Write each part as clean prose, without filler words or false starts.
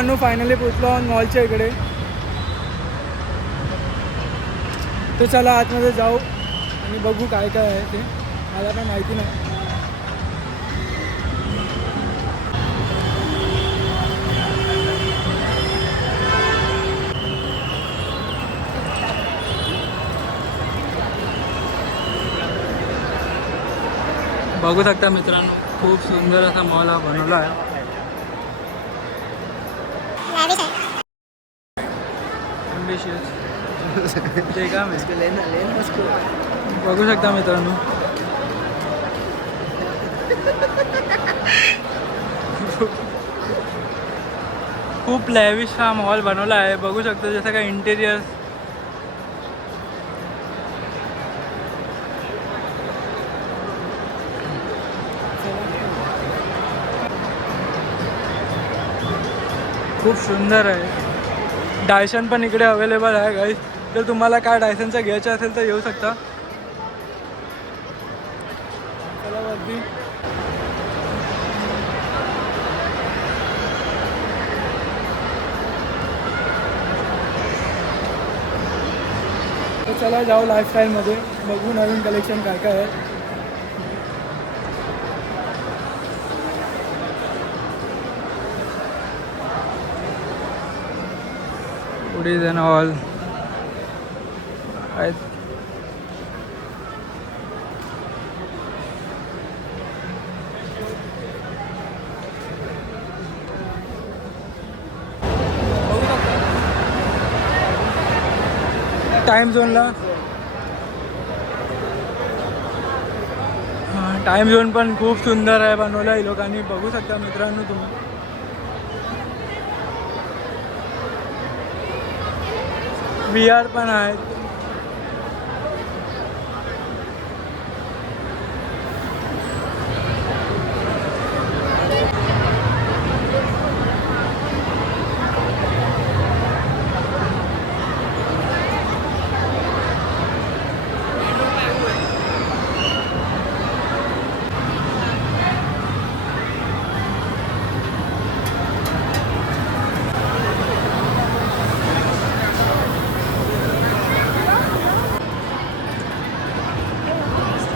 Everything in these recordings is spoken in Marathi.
मित्रांनो फायनली पोचलो आहोत मॉलच्या इकडे. तर चला आतमध्ये जाऊ आणि बघू काय काय आहे ते. मला पण माहिती नाही. बघू शकता मित्रांनो, खूप सुंदर असा मॉल हा बनवला आहे. ते काम आहे. बघू शकता मित्रांनो, खूप लॅविश हा मॉल बनवला आहे. बघू शकतो जसं काय इंटेरियर खूप सुंदर आहे. डायसन पण इकडे अवेलेबल आहे गाईस. तर तुम्हाला काय डायसनचा घ्यायचं असेल तर येऊ शकता. चला वरती. तर चला जाऊ लाईफस्टाईलमध्ये, बघू नवीन कलेक्शन काय काय आहे. Foodies and all. टाइम झोनला टाइम झोन पण खूप सुंदर आहे बनवला आहे लोकांनी. बघू शकता मित्रांनो तुम्ही. VR पण आहेत.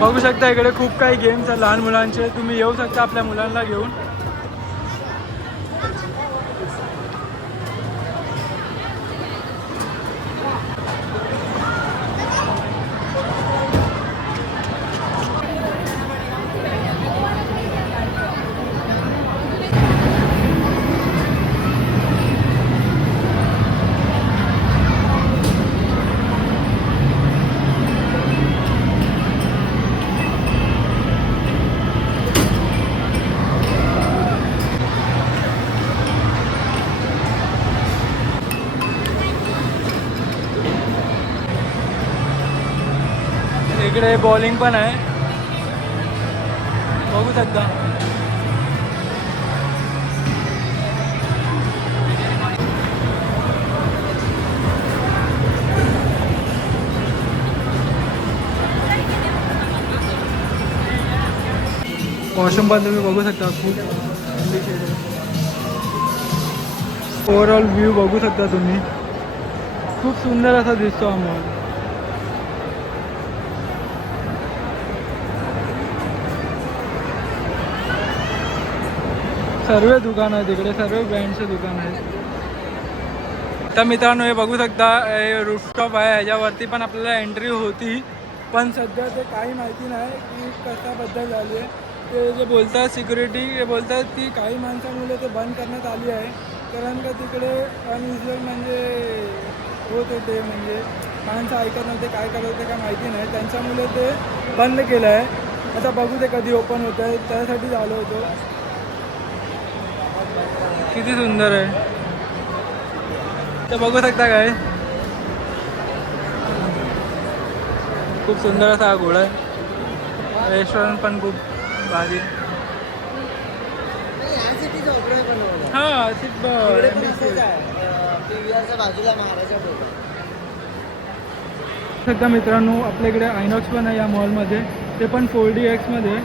बघू शकता इकडे खूप काही गेम्स आहेत लहान मुलांचे. तुम्ही येऊ शकता आपल्या मुलांना घेऊन. इकडे बॉलिंग पण आहे, बघू शकता. वॉशरूम पण तुम्ही बघू शकता. खूप ओव्हरऑल व्ह्यू बघू शकता तुम्ही. खूप सुंदर असा दिसतो हा मॉल. सर्व दुकान आहेत इकडे, सर्व ब्रँडचे दुकान आहेत. तर मित्रांनो हे बघू शकता, हे रूफटॉप आहे. ह्याच्यावरती पण आपल्याला एंट्री होती, पण सध्या ते काही माहिती नाही की कशाबद्दल झाली आहे. ते जे बोलतात सिक्युरिटी, हे बोलतात की काही माणसामुळे ते बंद करण्यात आली आहे. कारण का तिकडे अनयुजल म्हणजे होत होते, म्हणजे माणसं ऐकत नव्हते, काय करत होते काय माहिती नाही. त्यांच्यामुळे ते बंद केलं आहे. आता बघू ते कधी ओपन होत आहे, त्यासाठी झालं होतं. किती सुंदर आहे ते बघू शकता काय. खूप सुंदर असा हा घोडा आहे. रेस्टॉरंट पण खूप भारी आहे. हां बाजूला महाराजा सध्या मित्रांनो आपल्याकडे आयनॉक्स पण आहे या मॉलमध्ये. ते पण 4DX मध्ये.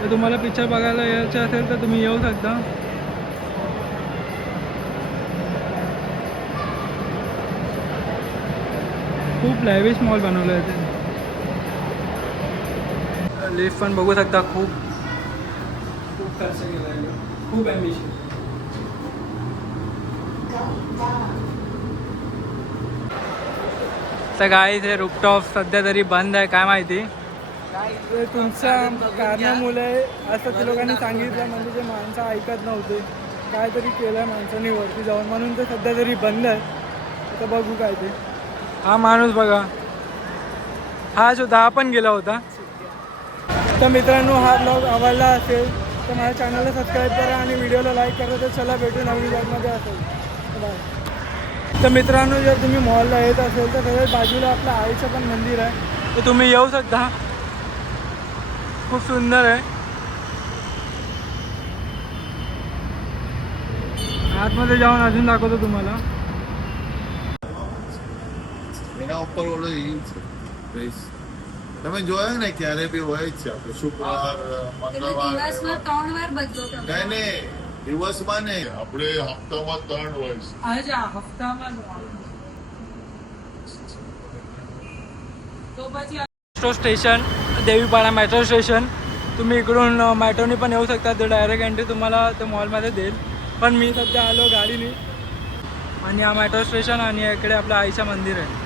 तर तुम्हाला पिक्चर बघायला यायचं असेल तर तुम्ही येऊ शकता. खूप लॅविश मॉल बनवलं आहे ते. लिफ्ट पण बघू शकता, खूप खूप खर्च केला आहे, खूप ॲम्बिशन. तर काय ते रूफटॉप सध्या तरी बंद आहे, काय माहिती. ते तुमच्या कारणामुळे असं ते लोकांनी सांगितलं, म्हणजे जे माणसं ऐकत नव्हते, काहीतरी केलं आहे माणसांनी वरती जाऊन, म्हणून ते सध्या तरी बंद आहे. आता बघू काय ते. हा माणूस बघा, हाच होता, हा पण गेला होता. तर मित्रांनो, हा ब्लॉग आवडला असेल तर माझ्या चॅनलला सबस्क्राईब करा आणि व्हिडिओला लाईक करा. तर चला भेटू नवीन ब्लॉगमध्ये असेल. बाय. तर मित्रांनो, जर तुम्ही मॉलला येत असेल तर सगळ्यात बाजूला आपलं आईचं पण मंदिर आहे, तर तुम्ही येऊ शकता. खूप सुंदर आहे. आतमध्ये जाऊन अजून दाखवतो तुम्हाला. એના ઉપર ઓલો ઈ છે પ્લેસ. તમે જોયો ને ક્યારે બી હોય જ છે આપણે શુક્રવાર મંગળવાર દિવસમાં 3 વાર બદલો તમે. નહીં નહીં દિવસમાં નહીં આપણે હપ્તામાં 3 હોય છે. अच्छा, हफ्ताમાં तो પછી मेट्रो स्टेशन, देवीपाडा मेट्रो स्टेशन. तुम्ही इकडून मेट्रोनी पण येऊ शकता. ते डायरेक्ट एंट्री तुम्हाला त्या मॉलमध्ये देईल. पण मी सध्या आलो गाडीने. आणि हा मेट्रो स्टेशन आणि इकडे आपलं आईचं मंदिर आहे.